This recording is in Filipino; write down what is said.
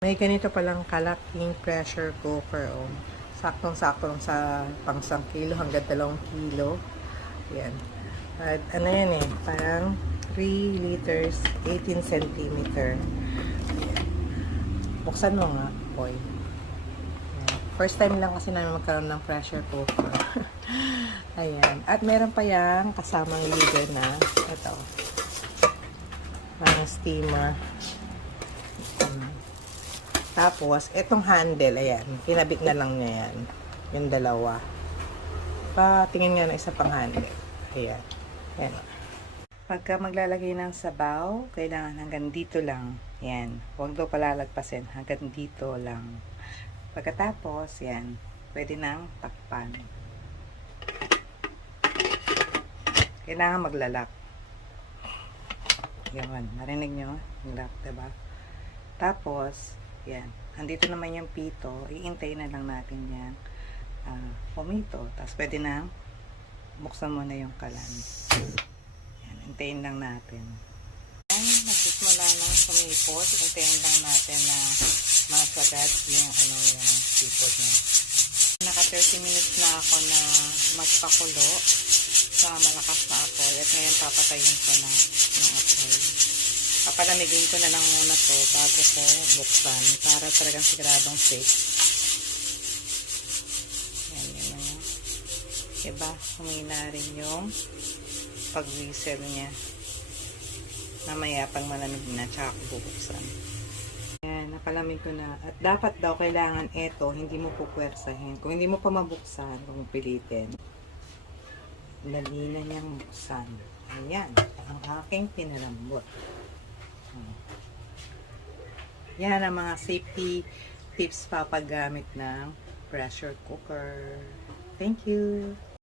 May ganito palang kalaking pressure cooker. Oh. Saktong-sakto lang sa pang 1 kilo hanggang 2 kilo. Yan. At ano yan eh, parang 3 liters, 18 centimeter. Yan. Buksan mo nga, boy. Yan. First time lang kasi namin magkaroon ng pressure cooker. Ayan. At meron pa yan kasamang lid na ito. Parang steamer. Tapos, itong handle, ayan, kinabit na lang niya yan. Yung dalawa. Patingin nga ng isa pang handle. Ayan. Ayan. Pagka maglalagay ng sabaw, kailangan hanggang dito lang. Yan. Huwag daw palalagpasin. Hanggang dito lang. Pagkatapos, yan. Pwede nang takpan. Kailangan maglalak. Yan. Narinig nyo? Lock, diba? Tapos, yan. Andito naman yung pito. Iintay na lang natin yan. Uh, pumito. Tapos pwede na buksan mo na yung kalan. Yan. Hintayin lang natin. Yan. Nagsisimula nang sumipot. Hintayin lang natin na masagad yung ano yung sipot niya. Naka 30 minutes na ako na magpakulo sa malakas na apoy. At ngayon papatayin ko na yung apoy papalamigin ko na lang muna to bago ko buksan para talagang siguradong safe. Yan yun na yun. Diba? Humina rin yung pag-whistle niya. Mamaya pag malamig na, tsaka ko bubuksan. Yan, napalamig ko na. At dapat daw kailangan ito, hindi mo pupwersahin. Kung hindi mo pa mabuksan, kung pilitin, dali na niyang buksan. Ayan, ang aking pinalambot. Yan ang mga safety tips pa paggamit ng pressure cooker. Thank you!